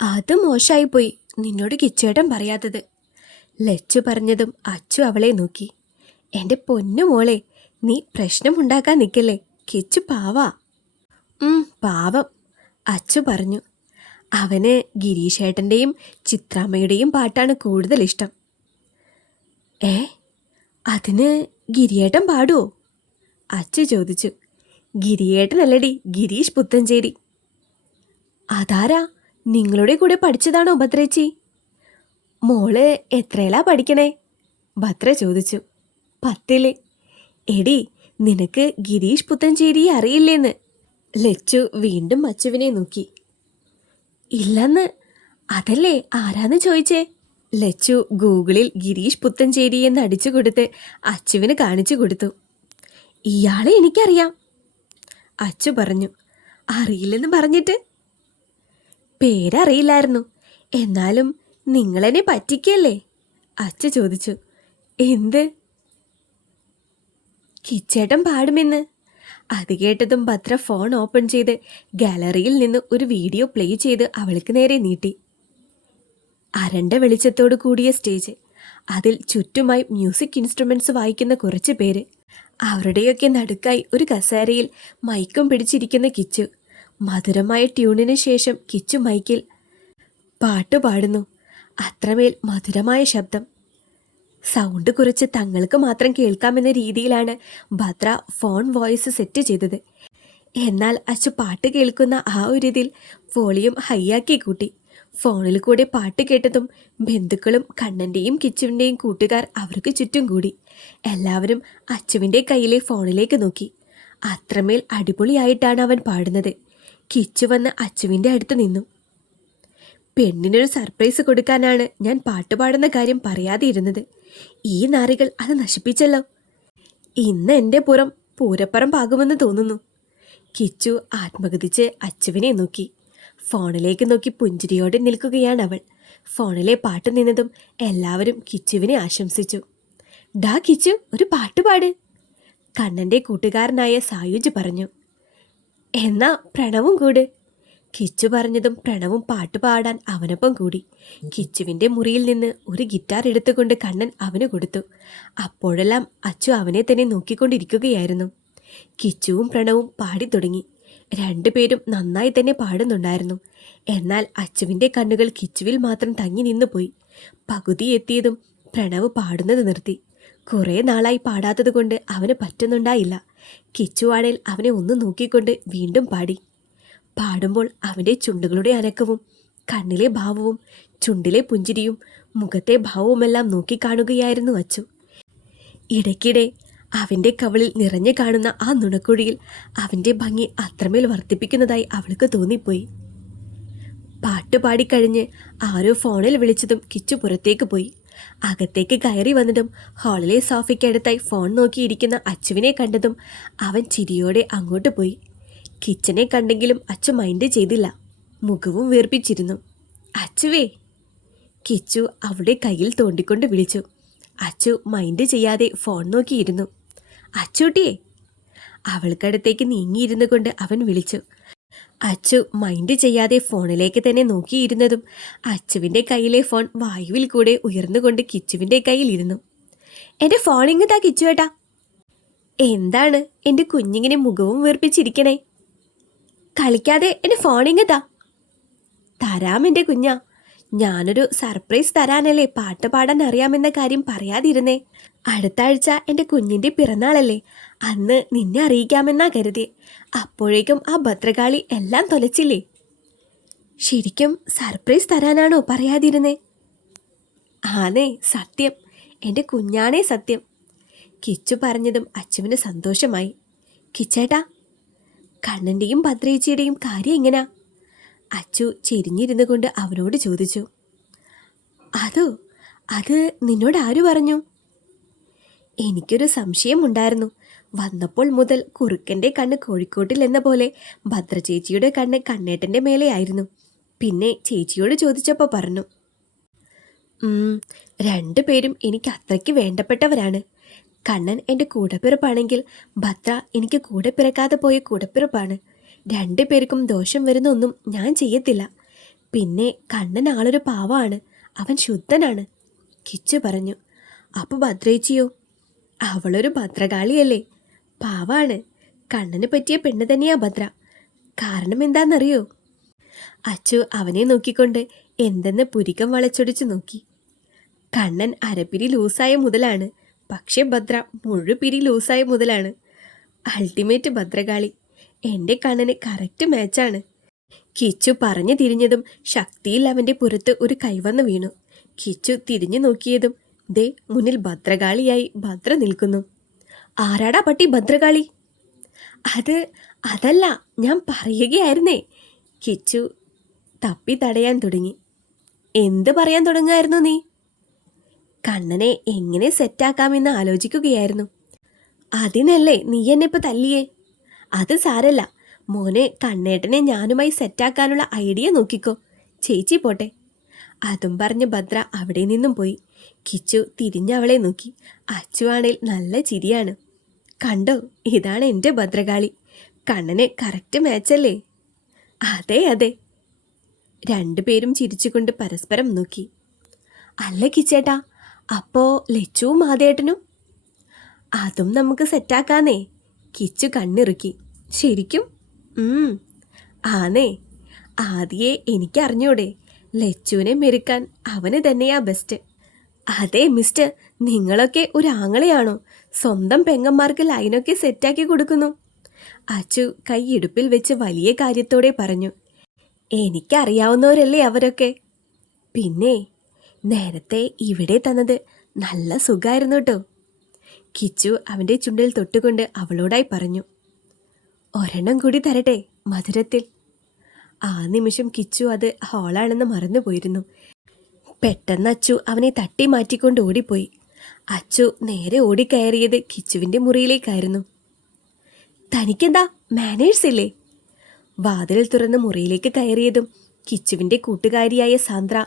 അത് മോശമായിപ്പോയി നിന്നോട് കിച്ചേട്ടൻ പറയാത്തത്. ലച്ചു പറഞ്ഞതും അച്ചു അവളെ നോക്കി. എൻ്റെ പൊന്നു മോളെ, നീ പ്രശ്നമുണ്ടാക്കാൻ നിൽക്കല്ലേ. കിച്ചു പാവാ. പാവം, അച്ചു പറഞ്ഞു. അവന് ഗിരീഷേട്ടൻ്റെയും ചിത്രാമ്മയുടെയും പാട്ടാണ് കൂടുതൽ ഇഷ്ടം. ഏ, അതിന് ഗിരിയേട്ടൻ പാടുവോ? അച്ചു ചോദിച്ചു. ഗിരിയേട്ടനല്ലടി, ഗിരീഷ് പുത്തഞ്ചേരി. അതാരാ? നിങ്ങളുടെ കൂടെ പഠിച്ചതാണോ ഭദ്രേച്ചി? മോള് എത്രയിലാ പഠിക്കണേ? ഭദ്ര ചോദിച്ചു. 10ല്. എടി, നിനക്ക് ഗിരീഷ് പുത്തഞ്ചേരിയെ അറിയില്ലേന്ന്? ലച്ചു വീണ്ടും അച്ചുവിനെ നോക്കി. ഇല്ലെന്ന്. അതല്ലേ ആരാന്ന് ചോദിച്ചേ? ലച്ചു ഗൂഗിളിൽ ഗിരീഷ് പുത്തഞ്ചേരി എന്ന് അടിച്ചു കൊടുത്ത് അച്ചുവിന് കാണിച്ചു കൊടുത്തു. ഇയാളെ എനിക്കറിയാം, അച്ചു പറഞ്ഞു. അറിയില്ലെന്ന് പറഞ്ഞിട്ട്? പേരറിയില്ലായിരുന്നു, എന്നാലും നിങ്ങളെന്നെ പറ്റിക്കല്ലേ? അച്ചു ചോദിച്ചു. എന്ത്? കിച്ചേട്ടൻ പാടുമെന്ന്. അത് കേട്ടതും ഭദ്ര ഫോൺ ഓപ്പൺ ചെയ്ത് ഗാലറിയിൽ നിന്ന് ഒരു വീഡിയോ പ്ലേ ചെയ്ത് അവൾക്ക് നേരെ നീട്ടി. അരണ്ട വെളിച്ചത്തോടു കൂടിയ സ്റ്റേജ്, അതിൽ ചുറ്റുമായി മ്യൂസിക് ഇൻസ്ട്രുമെന്റ്സ് വായിക്കുന്ന കുറച്ച് പേര്, അവരുടെയൊക്കെ നടുക്കായി ഒരു കസേരയിൽ മൈക്കും പിടിച്ചിരിക്കുന്ന കിച്ചു. മധുരമായ ട്യൂണിന് ശേഷം കിച്ചു മൈക്കിൽ പാട്ട് പാടുന്നു. അത്രമേൽ മധുരമായ ശബ്ദം. സൗണ്ട് കുറച്ച് തങ്ങൾക്ക് മാത്രം കേൾക്കാമെന്ന രീതിയിലാണ് ഭദ്ര ഫോൺ വോയിസ് സെറ്റ് ചെയ്തത്. എന്നാൽ അച്ചു പാട്ട് കേൾക്കുന്ന ആ ഒരു ഇതിൽ വോളിയം ഹൈയാക്കി കൂട്ടി. ഫോണിൽ കൂടെ പാട്ട് കേട്ടതും ബന്ധുക്കളും കണ്ണൻ്റെയും കിച്ചുവിൻ്റെയും കൂട്ടുകാർ അവർക്ക് ചുറ്റും കൂടി. എല്ലാവരും അച്ചുവിൻ്റെ കയ്യിലെ ഫോണിലേക്ക് നോക്കി. അത്രമേൽ അടിപൊളിയായിട്ടാണ് അവൻ പാടുന്നത്. കിച്ചു വന്ന് അച്ചുവിൻ്റെ അടുത്ത് നിന്നു. പെണ്ണിനൊരു സർപ്രൈസ് കൊടുക്കാനാണ് ഞാൻ പാട്ടുപാടുന്ന കാര്യം പറയാതെ ഇരുന്നത്. ഈ നാറികൾ അത് നശിപ്പിച്ചല്ലോ. ഇന്ന് എൻ്റെ പുറം പൂരപ്പറമ്പാകുമെന്ന് തോന്നുന്നു. കിച്ചു ആത്മഗതിച്ച് അച്ചുവിനെ നോക്കി. ഫോണിലേക്ക് നോക്കി പുഞ്ചിരിയോടെ നിൽക്കുകയാണ് അവൾ. ഫോണിലെ പാട്ട് നിന്നതും എല്ലാവരും കിച്ചുവിനെ ആശംസിച്ചു. ഡാ കിച്ചു, ഒരു പാട്ടുപാട്, കണ്ണൻ്റെ കൂട്ടുകാരനായ സായുജ് പറഞ്ഞു. എന്നാ പ്രണവും കൂട്. കിച്ചു പറഞ്ഞതും പ്രണവും പാട്ടുപാടാൻ അവനൊപ്പം കൂടി. കിച്ചുവിൻ്റെ മുറിയിൽ നിന്ന് ഒരു ഗിറ്റാർ എടുത്തുകൊണ്ട് കണ്ണൻ അവന് കൊടുത്തു. അപ്പോഴെല്ലാം അച്ചു അവനെ തന്നെ നോക്കിക്കൊണ്ടിരിക്കുകയായിരുന്നു. കിച്ചുവും പ്രണവും പാടി തുടങ്ങി. രണ്ടുപേരും നന്നായി തന്നെ പാടുന്നുണ്ടായിരുന്നു. എന്നാൽ അച്ചുവിൻ്റെ കണ്ണുകൾ കിച്ചുവിൽ മാത്രം തങ്ങി നിന്നുപോയി. പകുതി എത്തിയതും പ്രണവ് പാടുന്നത് നിർത്തി. കുറേ നാളായി പാടാത്തത് കൊണ്ട് അവന് പറ്റുന്നുണ്ടായില്ല. കിച്ചുവാണേൽ അവനെ ഒന്ന് നോക്കിക്കൊണ്ട് വീണ്ടും പാടി. പാടുമ്പോൾ അവൻ്റെ ചുണ്ടുകളുടെ അനക്കവും കണ്ണിലെ ഭാവവും ചുണ്ടിലെ പുഞ്ചിരിയും മുഖത്തെ ഭാവവുമെല്ലാം നോക്കിക്കാണുകയായിരുന്നു അച്ചു. ഇടയ്ക്കിടെ അവൻ്റെ കവളിൽ നിറഞ്ഞു കാണുന്ന ആ നുണക്കുഴിയിൽ അവൻ്റെ ഭംഗി അത്രമേൽ വർദ്ധിപ്പിക്കുന്നതായി അവൾക്ക് തോന്നിപ്പോയി. പാട്ടുപാടിക്കഴിഞ്ഞ് ആരോ ഫോണിൽ വിളിച്ചതും കിച്ചു പുറത്തേക്ക് പോയി. അകത്തേക്ക് കയറി വന്നതും ഹാളിലെ സോഫയ്ക്കടുത്തായി ഫോൺ നോക്കിയിരിക്കുന്ന അച്ചുവിനെ കണ്ടതും അവൻ ചിരിയോടെ അങ്ങോട്ട് പോയി. കിച്ചനെ കണ്ടെങ്കിലും അച്ചു മൈൻഡ് ചെയ്തില്ല. മുഖവും വീർപ്പിച്ചിരുന്നു. അച്ചുവേ! കിച്ചു അവളുടെ കയ്യിൽ തോണ്ടിക്കൊണ്ട് വിളിച്ചു. അച്ചു മൈൻഡ് ചെയ്യാതെ ഫോൺ നോക്കിയിരുന്നു. അച്ചൂട്ടിയെ! അവൾക്കടുത്തേക്ക് നീങ്ങിയിരുന്നു കൊണ്ട് അവൻ വിളിച്ചു. അച്ചു മൈൻഡ് ചെയ്യാതെ ഫോണിലേക്ക് തന്നെ നോക്കിയിരുന്നതും അച്ചുവിൻ്റെ കയ്യിലെ ഫോൺ വായുവിൽ കൂടെ ഉയർന്നുകൊണ്ട് കിച്ചുവിൻ്റെ കയ്യിലിരുന്നു. എൻ്റെ ഫോണിങ്ങതാ കിച്ചുവേട്ടാ. എന്താണ് എൻ്റെ കുഞ്ഞിങ്ങനെ മുഖവും വീർപ്പിച്ചിരിക്കണേ? കളിക്കാതെ എൻ്റെ ഫോണിങ്ങതാ. തരാം എൻ്റെ കുഞ്ഞാ. ഞാനൊരു സർപ്രൈസ് തരാനല്ലേ പാട്ട് പാടാൻ അറിയാമെന്ന കാര്യം പറയാതിരുന്നേ. അടുത്ത ആഴ്ച എൻ്റെ കുഞ്ഞിൻ്റെ പിറന്നാളല്ലേ, അന്ന് നിന്നെ അറിയിക്കാമെന്നാ കരുതിയേ. അപ്പോഴേക്കും ആ ഭദ്രകാളി എല്ലാം തൊലച്ചില്ലേ. ശരിക്കും സർപ്രൈസ് തരാനാണോ പറയാതിരുന്നേ? ആനേ, സത്യം, എൻ്റെ കുഞ്ഞാണേ സത്യം. കിച്ചു പറഞ്ഞതും അച്ചുവിന് സന്തോഷമായി. കിച്ചേട്ടാ, കണ്ണൻ്റെയും ഭദ്രേച്ചിയുടെയും കാര്യം എങ്ങനാ? അച്ചു ചെരിഞ്ഞിരുന്നു കൊണ്ട് അവനോട് ചോദിച്ചു. അത് നിന്നോട് ആര് പറഞ്ഞു? എനിക്കൊരു സംശയമുണ്ടായിരുന്നു. വന്നപ്പോൾ മുതൽ കുറുക്കൻ്റെ കണ്ണ് കോഴിക്കോട്ടിൽ എന്ന പോലെ ഭദ്രചേച്ചിയുടെ കണ്ണ് കണ്ണേട്ടൻ്റെ മേലെയായിരുന്നു. പിന്നെ ചേച്ചിയോട് ചോദിച്ചപ്പോൾ പറഞ്ഞു. രണ്ടുപേരും എനിക്ക് അത്രയ്ക്ക് വേണ്ടപ്പെട്ടവരാണ്. കണ്ണൻ എൻ്റെ കൂടപ്പിറപ്പാണെങ്കിൽ ഭദ്ര എനിക്ക് കൂടെ പിറക്കാതെ പോയ കൂടപ്പിറപ്പാണ്. രണ്ടുപേർക്കും ദോഷം വരുന്ന ഒന്നും ഞാൻ ചെയ്യത്തില്ല. പിന്നെ കണ്ണൻ ആളൊരു പാവമാണ്, അവൻ ശുദ്ധനാണ്, കിച്ചു പറഞ്ഞു. അപ്പോൾ ഭദ്രേച്ചിയോ? അവളൊരു ഭദ്രകാളിയല്ലേ, പാവാണ്. കണ്ണന് പറ്റിയ പെണ്ണ് തന്നെയാ ഭദ്ര. കാരണം എന്താണെന്നറിയോ? അച്ചു അവനെ നോക്കിക്കൊണ്ട് എന്തെന്ന് പുരികം വളച്ചൊടിച്ചു നോക്കി. കണ്ണൻ അരപ്പിരി ലൂസായ മുതലാണ്, പക്ഷേ ഭദ്ര മുഴുപിരി ലൂസായ മുതലാണ്. അൾട്ടിമേറ്റ് ഭദ്രകാളി. എൻ്റെ കണ്ണന് കറക്റ്റ് മാച്ചാണ്. കിച്ചു പറഞ്ഞു തിരിഞ്ഞതും ശക്തിയിൽ അവൻ്റെ പുറത്ത് ഒരു കൈവന്ന് വീണു. കിച്ചു തിരിഞ്ഞു നോക്കിയതും ദേ മുന്നിൽ ഭദ്രകാളിയായി ഭദ്ര നിൽക്കുന്നു. ആരാടാ പട്ടി ഭദ്രകാളി? അതല്ല, ഞാൻ പറയുകയായിരുന്നേ. കിച്ചു തപ്പി തടയാൻ തുടങ്ങി. എന്ത് പറയാൻ തുടങ്ങായിരുന്നു നീ? കണ്ണനെ എങ്ങനെ സെറ്റാക്കാമെന്ന് ആലോചിക്കുകയായിരുന്നു. അതിനല്ലേ നീ എന്നെ ഇപ്പം തല്ലിയേ? അത് സാരല്ല മോനെ, കണ്ണേട്ടനെ ഞാനുമായി സെറ്റാക്കാനുള്ള ഐഡിയ നോക്കിക്കോ, ചേച്ചി പോട്ടെ. അതും പറഞ്ഞ് ഭദ്ര അവിടെ നിന്നും പോയി. കിച്ചു തിരിഞ്ഞവളെ നോക്കി. അച്ചുവാണേൽ നല്ല ചിരിയാണ്. കണ്ടോ, ഇതാണ് എൻ്റെ ഭദ്രകാളി. കണ്ണന് കറക്റ്റ് മാച്ചല്ലേ? അതെ അതെ. രണ്ടുപേരും ചിരിച്ചുകൊണ്ട് പരസ്പരം നോക്കി. അല്ല കിച്ചേട്ടാ, അപ്പോ ലച്ചുവും മാതേട്ടനും? അതും നമുക്ക് സെറ്റാക്കാന്നേ. കിച്ചു കണ്ണിറുക്കി. ശരിക്കും? ആന്നേ. ആദ്യേ എനിക്കറിഞ്ഞൂടെ, ലച്ചുവിനെ മെരുക്കാൻ അവന് തന്നെയാ ബെസ്റ്റ്. അതെ മിസ്റ്റർ, നിങ്ങളൊക്കെ ഒരു ആങ്ങളെയാണോ? സ്വന്തം പെങ്ങന്മാർക്ക് ലൈനൊക്കെ സെറ്റാക്കി കൊടുക്കുന്നു. അച്ചു കൈ ഇടുപ്പിൽ വെച്ച് വലിയ കാര്യത്തോടെ പറഞ്ഞു. എനിക്കറിയാവുന്നവരല്ലേ അവരൊക്കെ. പിന്നെ നേരത്തെ ഇവിടെ തന്നത് നല്ല സുഖമായിരുന്നു കേട്ടോ. കിച്ചു അവൻ്റെ ചുണ്ടിൽ തൊട്ടുകൊണ്ട് അവളോടായി പറഞ്ഞു. ഒരെണ്ണം കൂടി തരട്ടെ മധുരത്തിൽ? ആ നിമിഷം കിച്ചു അത് ഹോളാണെന്ന് മറന്നുപോയിരുന്നു. പെട്ടെന്ന് അച്ചു അവനെ തട്ടി മാറ്റിക്കൊണ്ട് ഓടിപ്പോയി. അച്ചു നേരെ ഓടിക്കയറിയത് കിച്ചുവിൻ്റെ മുറിയിലേക്കായിരുന്നു. തനിക്കെന്താ മാനേഴ്സ് ഇല്ലേ? വാതിൽ തുറന്ന് മുറിയിലേക്ക് കയറിയതും കിച്ചുവിൻ്റെ കൂട്ടുകാരിയായ സാന്ദ്ര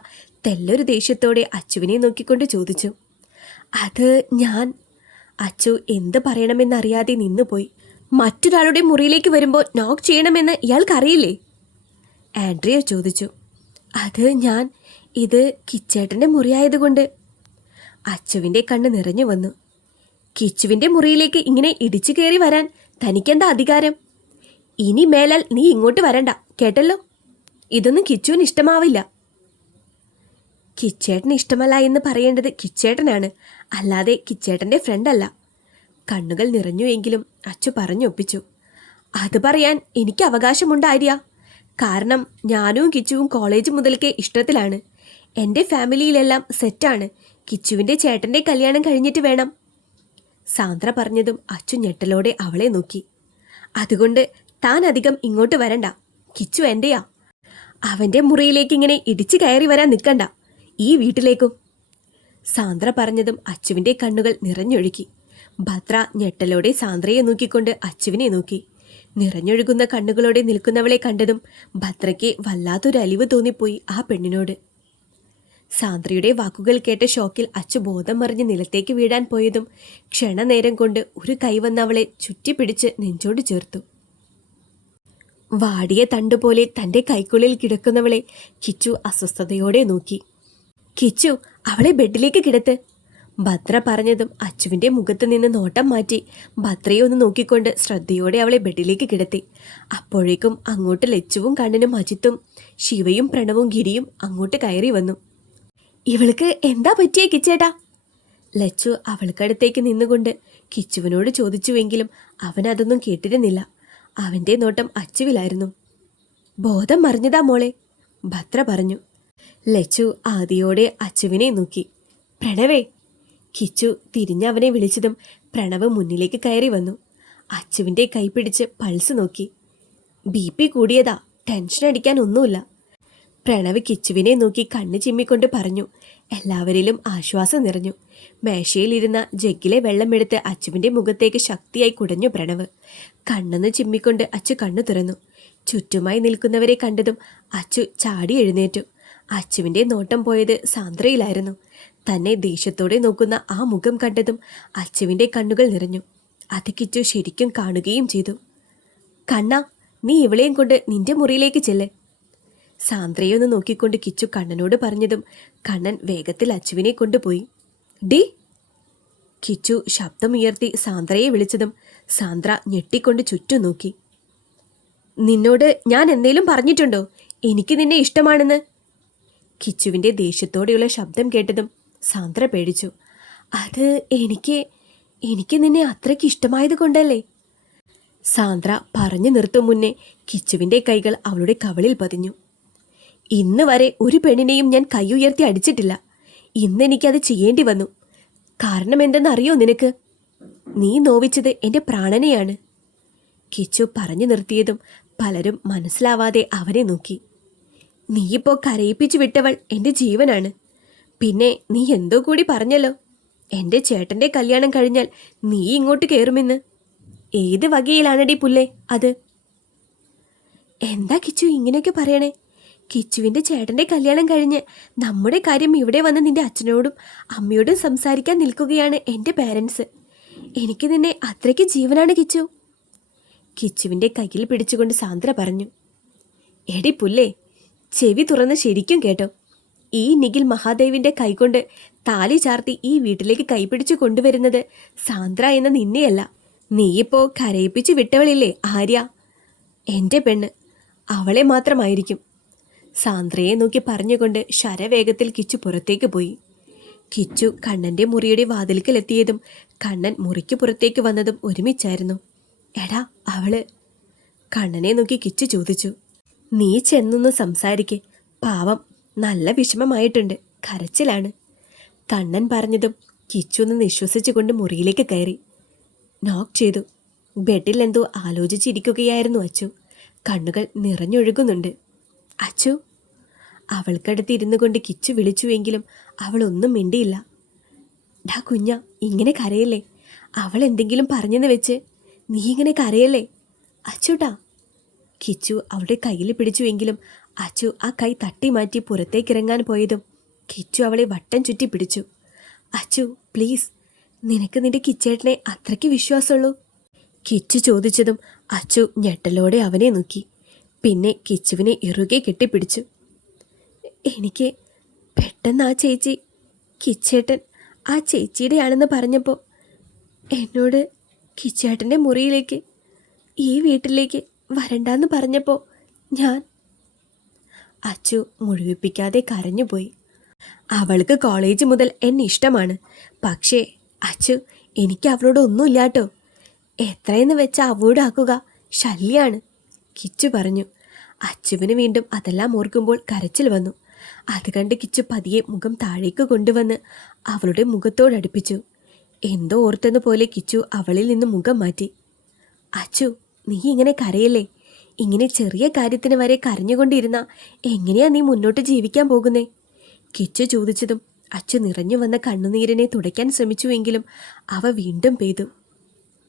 തെല്ലൊരു ദേഷ്യത്തോടെ അച്ചുവിനെ നോക്കിക്കൊണ്ട് ചോദിച്ചു. അത് ഞാൻ. അച്ചു എന്ത് പറയണമെന്നറിയാതെ നിന്നുപോയി. മറ്റൊരാളുടെ മുറിയിലേക്ക് വരുമ്പോൾ നോക്ക് ചെയ്യണമെന്ന് ഇയാൾക്കറിയില്ലേ? ആൻഡ്രിയ ചോദിച്ചു. അത് ഞാൻ, ഇത് കിച്ചേട്ടൻ്റെ മുറിയായതുകൊണ്ട്. അച്ചുവിൻ്റെ കണ്ണ് നിറഞ്ഞു വന്നു. കിച്ചുവിൻ്റെ മുറിയിലേക്ക് ഇങ്ങനെ ഇടിച്ചു കയറി വരാൻ തനിക്കെന്താ അധികാരം? ഇനി മേലാൽ നീ ഇങ്ങോട്ട് വരണ്ട, കേട്ടല്ലോ. ഇതൊന്നും കിച്ചുവിന് ഇഷ്ടമാവില്ല. കിച്ചേട്ടന് ഇഷ്ടമല്ല എന്ന് പറയേണ്ടത് കിച്ചേട്ടനാണ്, അല്ലാതെ കിച്ചേട്ടൻ്റെ ഫ്രണ്ടല്ല. കണ്ണുകൾ നിറഞ്ഞുവെങ്കിലും അച്ചു പറഞ്ഞൊപ്പിച്ചു. അത് പറയാൻ എനിക്ക് അവകാശമുണ്ടായിരിയ. കാരണം ഞാനും കിച്ചുവും കോളേജ് മുതൽക്കേ ഇഷ്ടത്തിലാണ്. എൻ്റെ ഫാമിലിയിലെല്ലാം സെറ്റാണ്. കിച്ചുവിൻ്റെ ചേട്ടൻ്റെ കല്യാണം കഴിഞ്ഞിട്ട് വേണം. സാന്ദ്ര പറഞ്ഞതും അച്ചു ഞെട്ടലോടെ അവളെ നോക്കി. അതുകൊണ്ട് താൻ അധികം ഇങ്ങോട്ട് വരണ്ട. കിച്ചു എൻ്റെയാ. അവൻ്റെ മുറിയിലേക്ക് ഇങ്ങനെ ഇടിച്ചു കയറി വരാൻ നിൽക്കണ്ട, ഈ വീട്ടിലേക്കും. സാന്ദ്ര പറഞ്ഞതും അച്ചുവിൻ്റെ കണ്ണുകൾ നിറഞ്ഞൊഴുകി. ഭദ്ര ഞെട്ടലോടെ സാന്ദ്രയെ നോക്കിക്കൊണ്ട് അച്ചുവിനെ നോക്കി. നിറഞ്ഞൊഴുകുന്ന കണ്ണുകളോടെ നിൽക്കുന്നവളെ കണ്ടതും ഭദ്രയ്ക്ക് വല്ലാത്തൊരു അലിവ് തോന്നിപ്പോയി ആ പെണ്ണിനോട്. സാന്ദ്രയുടെ വാക്കുകൾ കേട്ട ഷോക്കിൽ അച്ചു ബോധം മറിഞ്ഞ് നിലത്തേക്ക് വീഴാൻ പോയതും ക്ഷണനേരം കൊണ്ട് ഒരു കൈവന്നവളെ ചുറ്റിപ്പിടിച്ച് നെഞ്ചോട് ചേർത്തു. വാടിയ തണ്ടുപോലെ തൻ്റെ കൈക്കുള്ളിൽ കിടക്കുന്നവളെ കിച്ചു അസ്വസ്ഥതയോടെ നോക്കി. കിച്ചു, അവളെ ബെഡിലേക്ക് കിടത്ത്. ഭദ്ര പറഞ്ഞതും അച്ചുവിൻ്റെ മുഖത്ത് നിന്ന് നോട്ടം മാറ്റി ഭദ്രയെ ഒന്ന് നോക്കിക്കൊണ്ട് ശ്രദ്ധയോടെ അവളെ ബെഡിലേക്ക് കിടത്തി. അപ്പോഴേക്കും അങ്ങോട്ട് ലച്ചുവും കണ്ണനും അജിത്തും ശിവയും പ്രണവും ഗിരിയും അങ്ങോട്ട് കയറി വന്നു. ഇവൾക്ക് എന്താ പറ്റിയേ കിച്ചേട്ടാ? ലച്ചു അവൾക്കടുത്തേക്ക് നിന്നുകൊണ്ട് കിച്ചുവിനോട് ചോദിച്ചുവെങ്കിലും അവൻ അതൊന്നും കേട്ടിരുന്നില്ല. അവൻ്റെ നോട്ടം അച്ചുവിലായിരുന്നു. ബോധം മറിഞ്ഞതാ മോളെ, ഭദ്ര പറഞ്ഞു. ലച്ചു ആദിയോടെ അച്ചുവിനെ നോക്കി. പ്രണവേ. കിച്ചു തിരിഞ്ഞവനെ വിളിച്ചതും പ്രണവ് മുന്നിലേക്ക് കയറി വന്നു. അച്ചുവിൻ്റെ കൈ പിടിച്ച് പൾസ് നോക്കി. BP കൂടിയതാ, ടെൻഷൻ അടിക്കാൻ ഒന്നുമില്ല. പ്രണവ് കിച്ചുവിനെ നോക്കി കണ്ണ് ചിമ്മിക്കൊണ്ട് പറഞ്ഞു. എല്ലാവരിലും ആശ്വാസം നിറഞ്ഞു. മേശയിലിരുന്ന ജഗ്ഗിലെ വെള്ളമെടുത്ത് അച്ചുവിൻ്റെ മുഖത്തേക്ക് ശക്തിയായി കുടഞ്ഞു പ്രണവ്. കണ്ണെന്ന് ചിമ്മിക്കൊണ്ട് അച്ചു കണ്ണു തുറന്നു. ചുറ്റുമായി നിൽക്കുന്നവരെ കണ്ടതും അച്ചു ചാടി എഴുന്നേറ്റു. അച്ചുവിൻ്റെ നോട്ടം പോയത് സാന്ദ്രയിലായിരുന്നു. തന്നെ ദേഷ്യത്തോടെ നോക്കുന്ന ആ മുഖം കണ്ടതും അച്ചുവിൻ്റെ കണ്ണുകൾ നിറഞ്ഞു. അത് കിച്ചു ശരിക്കും കാണുകയും ചെയ്തു. കണ്ണാ, നീ ഇവളെയും കൊണ്ട് നിന്റെ മുറിയിലേക്ക് ചെല്ല്. സാന്ദ്രയെ ഒന്ന് നോക്കിക്കൊണ്ട് കിച്ചു കണ്ണനോട് പറഞ്ഞതും കണ്ണൻ വേഗത്തിൽ അച്ചുവിനെ കൊണ്ടുപോയി. ഡി കിച്ചു ശബ്ദമുയർത്തി സാന്ദ്രയെ വിളിച്ചതും സാന്ദ്ര ഞെട്ടിക്കൊണ്ട് ചുറ്റും നോക്കി. നിന്നോട് ഞാൻ എന്തേലും പറഞ്ഞിട്ടുണ്ടോ എനിക്ക് നിന്നെ ഇഷ്ടമാണെന്ന്? കിച്ചുവിൻ്റെ ദേഷ്യത്തോടെയുള്ള ശബ്ദം കേട്ടതും സാന്ദ്ര പേടിച്ചു. അത് എനിക്ക് നിന്നെ അത്രയ്ക്ക് ഇഷ്ടമായത് കൊണ്ടല്ലേ? സാന്ദ്ര പറഞ്ഞു നിർത്തും മുന്നേ കിച്ചുവിൻ്റെ കൈകൾ അവളുടെ കവിളിൽ പതിഞ്ഞു. ഇന്ന് വരെ ഒരു പെണ്ണിനെയും ഞാൻ കൈ ഉയർത്തി അടിച്ചിട്ടില്ല. ഇന്നെനിക്കത് ചെയ്യേണ്ടി വന്നു. കാരണം എന്തെന്നറിയോ നിനക്ക്? നീ നോവിച്ചത് എൻ്റെ പ്രാണനെയാണ്. കിച്ചു പറഞ്ഞു നിർത്തിയതും പലരും മനസ്സിലാവാതെ അവനെ നോക്കി. നീയിപ്പോൾ കരയിപ്പിച്ചു വിട്ടവൾ എൻ്റെ ജീവനാണ്. പിന്നെ നീ എന്തോ കൂടി പറഞ്ഞല്ലോ, എൻ്റെ ചേട്ടൻ്റെ കല്യാണം കഴിഞ്ഞാൽ നീ ഇങ്ങോട്ട് കയറുമെന്ന്. ഏത് വകയിലാണടി പുല്ലേ അത്? എന്താ കിച്ചു ഇങ്ങനെയൊക്കെ പറയണേ? കിച്ചുവിൻ്റെ ചേട്ടൻ്റെ കല്യാണം കഴിഞ്ഞ് നമ്മുടെ കാര്യം ഇവിടെ വന്ന് നിന്റെ അച്ഛനോടും അമ്മയോടും സംസാരിക്കാൻ നിൽക്കുകയാണ് എൻ്റെ പേരൻസ്. എനിക്ക് നിന്നെ അത്രയ്ക്ക് ജീവനാണ് കിച്ചു. കിച്ചുവിൻ്റെ കയ്യിൽ പിടിച്ചുകൊണ്ട് സാന്ദ്ര പറഞ്ഞു. എടി പുല്ലേ, ചെവി തുറന്ന് ശരിക്കും കേട്ടോ. ഈ നിഖിൽ മഹാദേവിൻ്റെ കൈകൊണ്ട് താലി ചാർത്തി ഈ വീട്ടിലേക്ക് കൈപിടിച്ചു കൊണ്ടുവരുന്നത് സാന്ദ്ര എന്ന നിന്നെയല്ല. നീയിപ്പോൾ കരയിപ്പിച്ചു വിട്ടവളില്ലേ ആര്യ, എൻ്റെ പെണ്ണ്, അവളെ മാത്രമായിരിക്കും. സാന്ദ്രയെ നോക്കി പറഞ്ഞുകൊണ്ട് ശരവേഗത്തിൽ കിച്ചു പുറത്തേക്ക് പോയി. കിച്ചു കണ്ണൻ്റെ മുറിയുടെ വാതിൽക്കലെത്തിയതും കണ്ണൻ മുറിക്ക് പുറത്തേക്ക് വന്നതും ഒരുമിച്ചായിരുന്നു. എടാ അവള്? കണ്ണനെ നോക്കി കിച്ചു ചോദിച്ചു. നീ ചെന്നൊന്ന് സംസാരിക്കെ, പാവം നല്ല വിഷമമായിട്ടുണ്ട്, കരച്ചിലാണ്. കണ്ണൻ പറഞ്ഞതും കിച്ചു ഒന്ന് നിശ്വസിച്ചുകൊണ്ട് മുറിയിലേക്ക് കയറി. നോക്ക് ചെയ്തു. ബെഡിൽ എന്തോ ആലോചിച്ചിരിക്കുകയായിരുന്നു അച്ചു. കണ്ണുകൾ നിറഞ്ഞൊഴുകുന്നുണ്ട്. അച്ചു. അവൾക്കടുത്ത് ഇരുന്നു കൊണ്ട് കിച്ചു വിളിച്ചുവെങ്കിലും അവളൊന്നും മിണ്ടിയില്ല. ഡാ കുഞ്ഞ, ഇങ്ങനെ കരയല്ലേ. അവൾ എന്തെങ്കിലും പറഞ്ഞെന്ന് വെച്ച് നീ ഇങ്ങനെ കരയല്ലേ അച്ചുട്ടാ. കിച്ചു അവളുടെ കയ്യിൽ പിടിച്ചുവെങ്കിലും അച്ചു ആ കൈ തട്ടി മാറ്റി പുറത്തേക്കിറങ്ങാൻ പോയതും കിച്ചു അവളെ വട്ടം ചുറ്റി പിടിച്ചു. അച്ചു പ്ലീസ്, നിനക്ക് നിന്റെ കിച്ചേട്ടനെ അത്രയ്ക്ക് വിശ്വാസമുള്ളൂ? കിച്ചു ചോദിച്ചതും അച്ചു ഞെട്ടലോടെ അവനെ നോക്കി. പിന്നെ കിച്ചുവിനെ ഇറുകെ കെട്ടിപ്പിടിച്ചു. എനിക്ക് പെട്ടെന്ന് ആ ചേച്ചി, കിച്ചേട്ടൻ ആ ചേച്ചിയുടെ ആണെന്ന് പറഞ്ഞപ്പോൾ എന്നോട് കിച്ചേട്ടൻ്റെ മുറിയിലേക്ക്, ഈ വീട്ടിലേക്ക് വരണ്ടാന്ന് പറഞ്ഞപ്പോൾ ഞാൻ... അച്ചു മുഴുവിപ്പിക്കാതെ കരഞ്ഞുപോയി. അവൾക്ക് കോളേജ് മുതൽ എന്നെ ഇഷ്ടമാണ്. പക്ഷേ അച്ചു, എനിക്ക് അവളോട് ഒന്നുമില്ലാട്ടോ. എത്രയെന്ന് വെച്ചാൽ അവോയ്ഡ് ആക്കുക, ശല്യാണ്, കിച്ചു പറഞ്ഞു. അച്ചുവിന് വീണ്ടും അതെല്ലാം ഓർക്കുമ്പോൾ കരച്ചിൽ വന്നു. അത് കണ്ട് കിച്ചു പതിയെ മുഖം താഴേക്ക് കൊണ്ടുവന്ന് അവളുടെ മുഖത്തോടടുപ്പിച്ചു. എന്തോ ഓർത്തെന്ന് പോലെ കിച്ചു അവളിൽ നിന്ന് മുഖം മാറ്റി. അച്ചു, നീ ഇങ്ങനെ കരയല്ലേ. ഇങ്ങനെ ചെറിയ കാര്യത്തിന് വരെ കരഞ്ഞുകൊണ്ടിരുന്ന എങ്ങനെയാ നീ മുന്നോട്ട് ജീവിക്കാൻ പോകുന്നേ? കിച്ചു ചോദിച്ചതും അച്ചു നിറഞ്ഞു വന്ന കണ്ണുനീരിനെ തുടയ്ക്കാൻ ശ്രമിച്ചുവെങ്കിലും അവ വീണ്ടും പെയ്തു.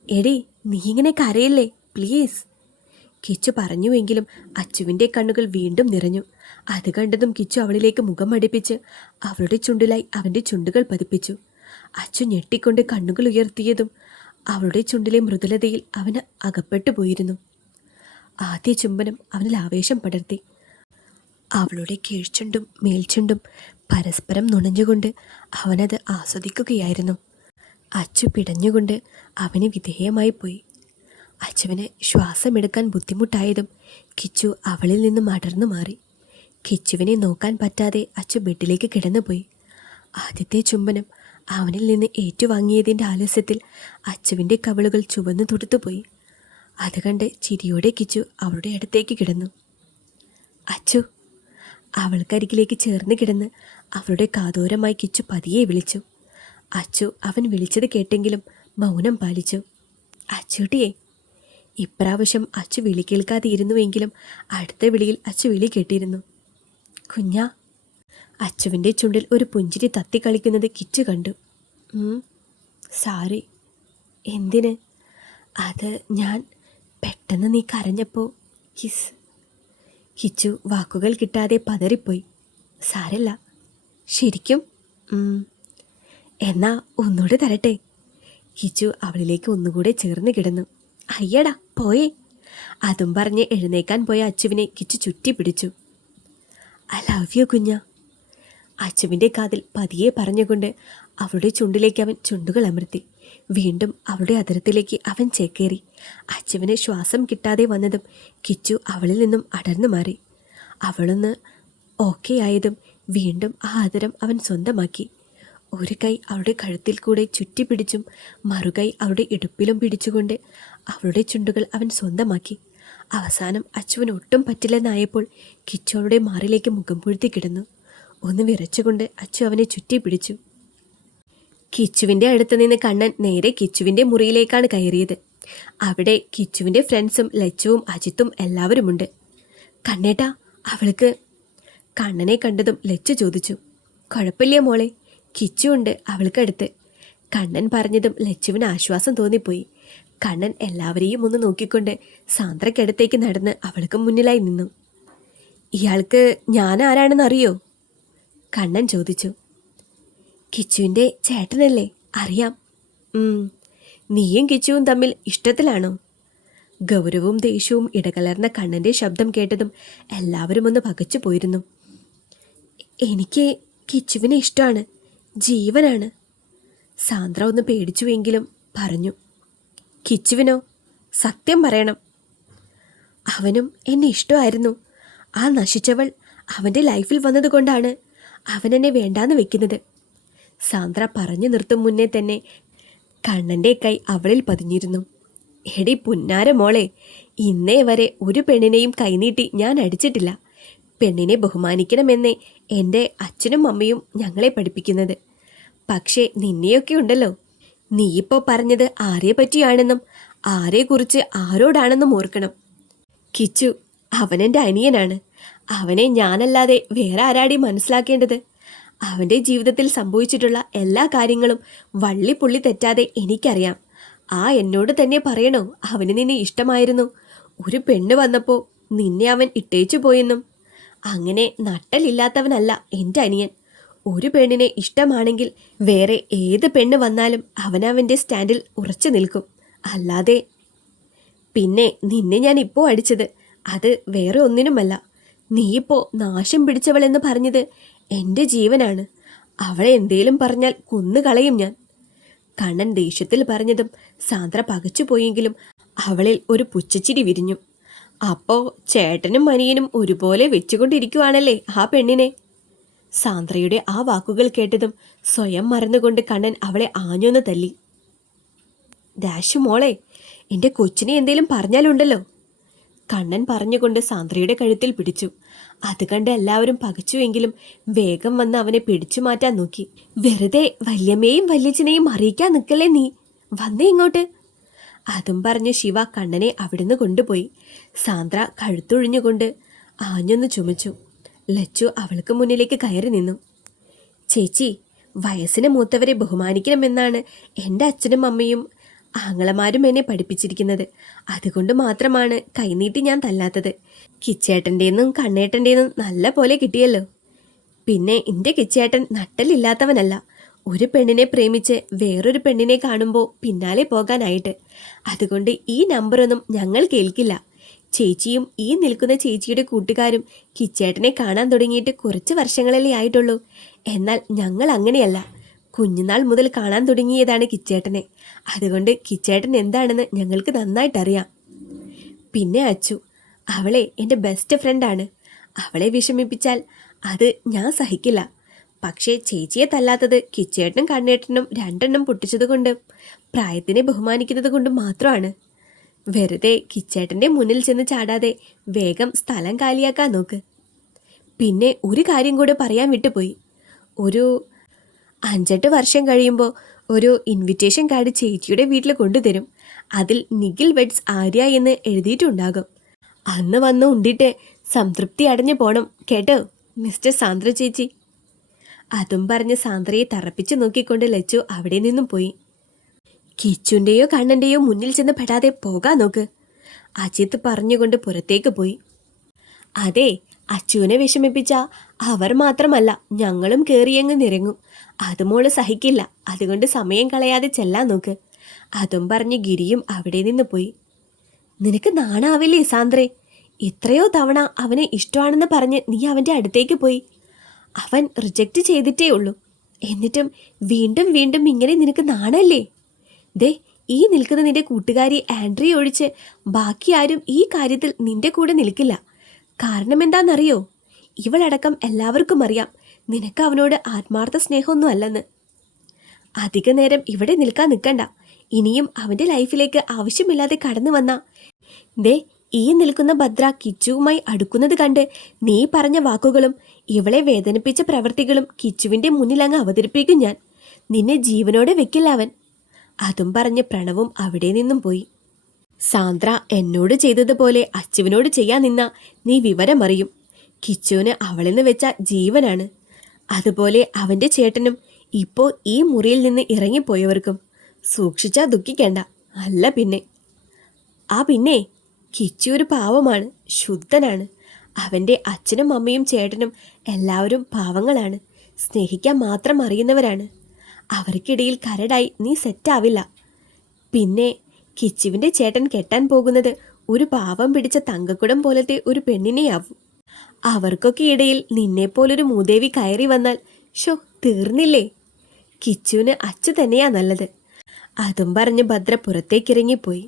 എടി, നീ ഇങ്ങനെ കരയല്ലേ പ്ലീസ്, കിച്ചു പറഞ്ഞുവെങ്കിലും അച്ചുവിൻ്റെ കണ്ണുകൾ വീണ്ടും നിറഞ്ഞു. അത് കണ്ടതും കിച്ചു അവളിലേക്ക് മുഖം അടുപ്പിച്ച് അവളുടെ ചുണ്ടിലായി അവൻ്റെ ചുണ്ടുകൾ പതിപ്പിച്ചു. അച്ചു ഞെട്ടിക്കൊണ്ട് കണ്ണുകൾ ഉയർത്തിയതും അവളുടെ ചുണ്ടിലെ മൃദുലതയിൽ അവന് അകപ്പെട്ടു പോയിരുന്നു. ആദ്യ ചുംബനം അവനിൽ ആവേശം പടർത്തി. അവളുടെ കീഴ്ചുണ്ടും മേൽചുണ്ടും പരസ്പരം നുണഞ്ഞുകൊണ്ട് അവനത് ആസ്വദിക്കുകയായിരുന്നു. അച്ചു പിടഞ്ഞുകൊണ്ട് അവന് വിധേയമായി പോയി. അച്ചുവിന് ശ്വാസമെടുക്കാൻ ബുദ്ധിമുട്ടായതും കിച്ചു അവളിൽ നിന്നും അടർന്നു മാറി. കിച്ചുവിനെ നോക്കാൻ പറ്റാതെ അച്ചു ബെഡിലേക്ക് കിടന്നുപോയി. ആദ്യത്തെ ചുംബനം അവനിൽ നിന്ന് ഏറ്റുവാങ്ങിയതിൻ്റെ ആലസ്യത്തിൽ അച്ചുവിൻ്റെ കവിളുകൾ ചുവന്നു തൊടുത്തുപോയി. അത് കണ്ട് ചിരിയോടെ കിച്ചു അവളുടെ അടുത്തേക്ക് കിടന്നു. അച്ചു. അവൾക്കരികിലേക്ക് ചേർന്ന് കിടന്ന് അവളുടെ കാതോരമായി കിച്ചു പതിയെ വിളിച്ചു. അച്ചു അവൻ വിളിച്ചത് കേട്ടെങ്കിലും മൗനം പാലിച്ചു. അച്ചൂട്ടിയെ. ഇപ്രാവശ്യം അച്ചു വിളി കേൾക്കാതെ ഇരുന്നുവെങ്കിലും അടുത്ത വിളിയിൽ അച്ചു വിളി കേട്ടിരുന്നു. കുഞ്ഞാ. അച്ചുവിൻ്റെ ചുണ്ടിൽ ഒരു പുഞ്ചിരി തത്തിക്കളിക്കുന്നത് കിച്ചു കണ്ടു. സാരി. എന്തിന്? അത് ഞാൻ പെട്ടെന്ന് നീ കരഞ്ഞപ്പോൾ കിസ്. കിച്ചു വാക്കുകൾ കിട്ടാതെ പതറിപ്പോയി. സാരല്ല. ശരിക്കും? എന്നാ ഒന്നുകൂടെ തരട്ടെ? കിച്ചു അവളിലേക്ക് ഒന്നുകൂടെ ചേർന്ന് കിടന്നു. അയ്യടാ പോയേ. അതും പറഞ്ഞ് എഴുന്നേക്കാൻ പോയ അച്ചുവിനെ കിച്ചു ചുറ്റി പിടിച്ചു. ഐ ലവ് യു കുഞ്ഞ. അച്ചുവിൻ്റെ കാതിൽ പതിയെ പറഞ്ഞുകൊണ്ട് അവളുടെ ചുണ്ടിലേക്ക് അവൻ ചുണ്ടുകൾ അമർത്തി. വീണ്ടും അവളുടെ അതിരത്തിലേക്ക് അവൻ ചേക്കേറി. അച്ചുവിന് ശ്വാസം കിട്ടാതെ വന്നതും കിച്ചു അവളിൽ നിന്നും അടർന്നു മാറി. അവളൊന്ന് ഓക്കെ ആയതും വീണ്ടും ആ അതിരം അവൻ സ്വന്തമാക്കി. ഒരു കൈ അവളുടെ കഴുത്തിൽ കൂടെ ചുറ്റിപ്പിടിച്ചും മറുകൈ അവളുടെ ഇടുപ്പിലും പിടിച്ചുകൊണ്ട് അവളുടെ ചുണ്ടുകൾ അവൻ സ്വന്തമാക്കി. അവസാനം അച്ചുവിന് ഒട്ടും പറ്റില്ലെന്നായപ്പോൾ കിച്ചു അവളുടെ മാറിലേക്ക് മുഖം പൂഴ്ത്തി കിടന്നു. ഒന്ന് വിറച്ചുകൊണ്ട് അച്ചു അവനെ ചുറ്റിപ്പിടിച്ചു. കിച്ചുവിൻ്റെ അടുത്ത് നിന്ന് കണ്ണൻ നേരെ കിച്ചുവിൻ്റെ മുറിയിലേക്കാണ് കയറിയത്. അവിടെ കിച്ചുവിൻ്റെ ഫ്രണ്ട്സും ലച്ചുവും അജിത്തും എല്ലാവരുമുണ്ട്. കണ്ണേട്ടാ, അവൾക്ക്. കണ്ണനെ കണ്ടതും ലച്ചു ചോദിച്ചു. കുഴപ്പമില്ല മോളെ, കിച്ചു ഉണ്ട് അവൾക്കടുത്ത്. കണ്ണൻ പറഞ്ഞതും ലച്ചുവിന് ആശ്വാസം തോന്നിപ്പോയി. കണ്ണൻ എല്ലാവരെയും ഒന്ന് നോക്കിക്കൊണ്ട് സാന്ദ്രയ്ക്കടുത്തേക്ക് നടന്ന് അവൾക്ക് മുന്നിലായി നിന്നു. ഇയാൾക്ക് ഞാൻ ആരാണെന്ന് അറിയോ? കണ്ണൻ ചോദിച്ചു. കിച്ചുവിൻ്റെ ചേട്ടനല്ലേ? അറിയാം. നീയും കിച്ചുവും തമ്മിൽ ഇഷ്ടത്തിലാണോ? ഗൗരവവും ദേഷ്യവും ഇടകലർന്ന കണ്ണൻ്റെ ശബ്ദം കേട്ടതും എല്ലാവരും ഒന്ന് പകച്ചു പോയിരുന്നു. എനിക്ക് കിച്ചുവിനെ ഇഷ്ടമാണ്, ജീവനാണ്. സാന്ദ്ര ഒന്ന് പേടിച്ചുവെങ്കിലും പറഞ്ഞു. കിച്ചുവിനോ? സത്യം പറയണം. അവനും എന്നെ ഇഷ്ടമായിരുന്നു. ആ നശിച്ചവൾ അവൻ്റെ ലൈഫിൽ വന്നതുകൊണ്ടാണ് അവൻ എന്നെ വേണ്ടാന്ന് വെക്കുന്നത്. സാന്ദ്ര പറഞ്ഞു നിർത്തും മുന്നേ തന്നെ കണ്ണൻ്റെ കൈ അവളിൽ പതിഞ്ഞിരുന്നു. എടി പുന്നാര മോളെ, ഇന്നേ വരെ ഒരു പെണ്ണിനെയും കൈനീട്ടി ഞാൻ അടിച്ചിട്ടില്ല. പെണ്ണിനെ ബഹുമാനിക്കണമെന്നേ എൻ്റെ അച്ഛനും അമ്മയും ഞങ്ങളെ പഠിപ്പിക്കുന്നത്. പക്ഷേ നിന്നെയൊക്കെ ഉണ്ടല്ലോ, നീയിപ്പോൾ പറഞ്ഞത് ആരെ പറ്റിയാണെന്നും ആരെക്കുറിച്ച് ആരോടാണെന്നും ഓർക്കണം. കിച്ചു അവനെൻ്റെ അനിയനാണ്. അവനെ ഞാനല്ലാതെ വേറെ ആരാടി മനസ്സിലാക്കേണ്ടത്? അവൻ്റെ ജീവിതത്തിൽ സംഭവിച്ചിട്ടുള്ള എല്ലാ കാര്യങ്ങളും വള്ളിപ്പുള്ളി തെറ്റാതെ എനിക്കറിയാം. എന്നോട് തന്നെ പറയണോ അവന് നിന്നെ ഇഷ്ടമായിരുന്നു? ഒരു പെണ്ണ് വന്നപ്പോൾ നിന്നെ അവൻ ഇട്ടേച്ചു പോയെന്നും. അങ്ങനെ നട്ടലില്ലാത്തവനല്ല എൻ്റെ അനിയൻ. ഒരു പെണ്ണിനെ ഇഷ്ടമാണെങ്കിൽ വേറെ ഏത് പെണ്ണ് വന്നാലും അവനവൻ്റെ സ്റ്റാൻഡിൽ ഉറച്ചു നിൽക്കും. അല്ലാതെ പിന്നെ നിന്നെ ഞാൻ ഇപ്പോൾ അടിച്ചത് അത് വേറെ ഒന്നിനുമല്ല. നീയിപ്പോൾ നാശം പിടിച്ചവളെന്ന് പറഞ്ഞത് എൻ്റെ ജീവനാണ്. അവളെ എന്തേലും പറഞ്ഞാൽ കൊന്നുകളയും ഞാൻ. കണ്ണൻ ദേഷ്യത്തിൽ പറഞ്ഞതും സാന്ദ്ര പകച്ചുപോയെങ്കിലും അവളിൽ ഒരു പുച്ഛച്ചിരി വിരിഞ്ഞു. അപ്പോൾ ചേട്ടനും അനിയനും ഒരുപോലെ വെച്ചുകൊണ്ടിരിക്കുവാണല്ലേ ആ പെണ്ണിനെ? സാന്ദ്രയുടെ ആ വാക്കുകൾ കേട്ടതും സ്വയം മറന്നുകൊണ്ട് കണ്ണൻ അവളെ ആഞ്ഞൊന്ന് തല്ലി. ഡാഷു മോളെ, എൻ്റെ കൊച്ചിനെ എന്തേലും പറഞ്ഞാലുണ്ടല്ലോ. കണ്ണൻ പറഞ്ഞുകൊണ്ട് സാന്ദ്രയുടെ കഴുത്തിൽ പിടിച്ചു. അത് കണ്ട് എല്ലാവരും പകച്ചുവെങ്കിലും വേഗം വന്ന് അവനെ പിടിച്ചു മാറ്റാൻ നോക്കി. വെറുതെ വല്യമ്മയും വല്യച്ഛനെയും അറിയിക്കാൻ നിൽക്കല്ലേ നീ, വന്നേ ഇങ്ങോട്ട്. അതും പറഞ്ഞ് ശിവ കണ്ണനെ അവിടുന്ന് കൊണ്ടുപോയി. സാന്ദ്ര കഴുത്തൊഴിഞ്ഞുകൊണ്ട് ആഞ്ഞൊന്ന് ചുമച്ചു. ലച്ചു അവൾക്ക് മുന്നിലേക്ക് കയറി നിന്നു. ചേച്ചി, വയസ്സിന് മൂത്തവരെ ബഹുമാനിക്കണമെന്നാണ് എൻ്റെ അച്ഛനും അമ്മയും ആങ്ങളമാരും എന്നെ പഠിപ്പിച്ചിരിക്കുന്നത്. അതുകൊണ്ട് മാത്രമാണ് കൈനീട്ടി ഞാൻ തല്ലാത്തത്. കിച്ചേട്ടൻ്റെന്നും കണ്ണേട്ടൻ്റെന്നും നല്ല പോലെ കിട്ടിയല്ലോ. പിന്നെ എൻ്റെ കിച്ചേട്ടൻ നട്ടലില്ലാത്തവനല്ല. ഒരു പെണ്ണിനെ പ്രേമിച്ച് വേറൊരു പെണ്ണിനെ കാണുമ്പോൾ പിന്നാലെ പോകാനായിട്ട്. അതുകൊണ്ട് ഈ നമ്പറൊന്നും ഞങ്ങൾ കേൾക്കില്ല. ചേച്ചിയും ഈ നിൽക്കുന്ന ചേച്ചിയുടെ കൂട്ടുകാരും കിച്ചേട്ടനെ കാണാൻ തുടങ്ങിയിട്ട് കുറച്ച് വർഷങ്ങളല്ലേ ആയിട്ടുള്ളൂ. എന്നാൽ ഞങ്ങൾ അങ്ങനെയല്ല. കുഞ്ഞുനാൾ മുതൽ കാണാൻ തുടങ്ങിയതാണ് കിച്ചേട്ടനെ. അതുകൊണ്ട് കിച്ചേട്ടൻ എന്താണെന്ന് ഞങ്ങൾക്ക് നന്നായിട്ടറിയാം. പിന്നെ അച്ചു, അവളെ എൻ്റെ ബെസ്റ്റ് ഫ്രണ്ടാണ്. അവളെ വിഷമിപ്പിച്ചാൽ അത് ഞാൻ സഹിക്കില്ല. പക്ഷേ ചേച്ചിയെ തല്ലാത്തത് കിച്ചേട്ടനും കണ്ണേട്ടനും രണ്ടെണ്ണം പൊട്ടിച്ചതുകൊണ്ട് പ്രായത്തിനെ ബഹുമാനിക്കുന്നത് കൊണ്ട് മാത്രമാണ്. വെറുതെ കിച്ചേട്ടൻ്റെ മുന്നിൽ ചെന്ന് ചാടാതെ വേഗം സ്ഥലം കാലിയാക്കാൻ നോക്ക്. പിന്നെ ഒരു കാര്യം കൂടെ പറയാൻ വിട്ടുപോയി. ഒരു 5-8 വർഷം കഴിയുമ്പോൾ ഒരു ഇൻവിറ്റേഷൻ കാർഡ് ചേച്ചിയുടെ വീട്ടിൽ കൊണ്ടുതരും. അതിൽ നിഖിൽ വെഡ്സ് ആര്യ എന്ന് എഴുതിയിട്ടുണ്ടാകും. അന്ന് വന്ന് ഉണ്ടിട്ട് സംതൃപ്തി അടഞ്ഞു പോണം കേട്ടോ മിസ്റ്റർ സാന്ദ്ര ചേച്ചി. അതും പറഞ്ഞ് സാന്ദ്രയെ തറപ്പിച്ച് നോക്കിക്കൊണ്ട് ലച്ചു അവിടെ നിന്നും പോയി. കിച്ചുൻ്റെയോ കണ്ണൻ്റെയോ മുന്നിൽ ചെന്ന് പെടാതെ പോകാൻ നോക്ക്, അജിത്ത് പറഞ്ഞുകൊണ്ട് പുറത്തേക്ക് പോയി. അതെ, അച്ചുവിനെ വിഷമിപ്പിച്ച അവർ മാത്രമല്ല ഞങ്ങളും കയറിയങ്ങ് നിരങ്ങും. അത് മോള് സഹിക്കില്ല. അതുകൊണ്ട് സമയം കളയാതെ ചെല്ലാൻ നോക്ക്. അതും പറഞ്ഞ് ഗിരിയും അവിടെ നിന്ന് പോയി. നിനക്ക് നാണാവില്ലേ സാന്ദ്രേ? എത്രയോ തവണ അവനെ ഇഷ്ടമാണെന്ന് പറഞ്ഞ് നീ അവൻ്റെ അടുത്തേക്ക് പോയി. അവൻ റിജക്റ്റ് ചെയ്തിട്ടേ ഉള്ളൂ. എന്നിട്ടും വീണ്ടും വീണ്ടും ഇങ്ങനെ നിനക്ക് നാണല്ലേ? ദേ, ഈ നിൽക്കുന്ന നിന്റെ കൂട്ടുകാരി ആൻഡ്രി ഒഴിച്ച് ബാക്കി ആരും ഈ കാര്യത്തിൽ നിന്റെ കൂടെ നിൽക്കില്ല. കാരണം എന്താണെന്നറിയോ? ഇവളടക്കം എല്ലാവർക്കും അറിയാം നിനക്ക് അവനോട് ആത്മാർത്ഥ സ്നേഹമൊന്നും അല്ലെന്ന്. അധിക നേരം ഇവിടെ നിൽക്കാൻ നിൽക്കണ്ട. ഇനിയും അവൻ്റെ ലൈഫിലേക്ക് ആവശ്യമില്ലാതെ കടന്നു വന്ന ദേ, ഈ നിൽക്കുന്ന ഭദ്ര കിച്ചുവുമായി അടുക്കുന്നത് കണ്ട് നീ പറഞ്ഞ വാക്കുകളും ഇവളെ വേദനിപ്പിച്ച പ്രവൃത്തികളും കിച്ചുവിൻ്റെ മുന്നിൽ അങ്ങ് അവതരിപ്പിക്കും ഞാൻ. നിന്നെ ജീവനോടെ വെക്കില്ല അവൻ. അതും പറഞ്ഞ് പ്രണവും അവിടെ നിന്നും പോയി. സാന്ദ്ര എന്നോട് ചെയ്തതുപോലെ അച്ചുവിനോട് ചെയ്യാൻ നിന്ന നീ വിവരമറിയും. കിച്ചുവിന് അവളെന്ന് വെച്ച ജീവനാണ്. അതുപോലെ അവൻ്റെ ചേട്ടനും ഇപ്പോൾ ഈ മുറിയിൽ നിന്ന് ഇറങ്ങിപ്പോയവർക്കും. സൂക്ഷിച്ചാ ദുഃഖിക്കേണ്ട. അല്ല പിന്നെ പിന്നെ കിച്ചു ഒരു പാവമാണ്, ശുദ്ധനാണ്. അവൻ്റെ അച്ഛനും അമ്മയും ചേട്ടനും എല്ലാവരും പാവങ്ങളാണ്. സ്നേഹിക്കാൻ മാത്രം അറിയുന്നവരാണ്. അവർക്കിടയിൽ കരടായി നീ സെറ്റാവില്ല. പിന്നെ കിച്ചുവിൻ്റെ ചേട്ടൻ കെട്ടാൻ പോകുന്നത് ഒരു പാവം പിടിച്ച തങ്കക്കുടം പോലത്തെ ഒരു പെണ്ണിനെയാവും. അവർക്കൊക്കെ ഇടയിൽ നിന്നെപ്പോലൊരു മൂദേവി കയറി വന്നാൽ തീർന്നില്ലേ? കിച്ചുവിന് അച്ചു തന്നെയാ നല്ലത്. അതും പറഞ്ഞ് ഭദ്ര പുറത്തേക്കിറങ്ങിപ്പോയി.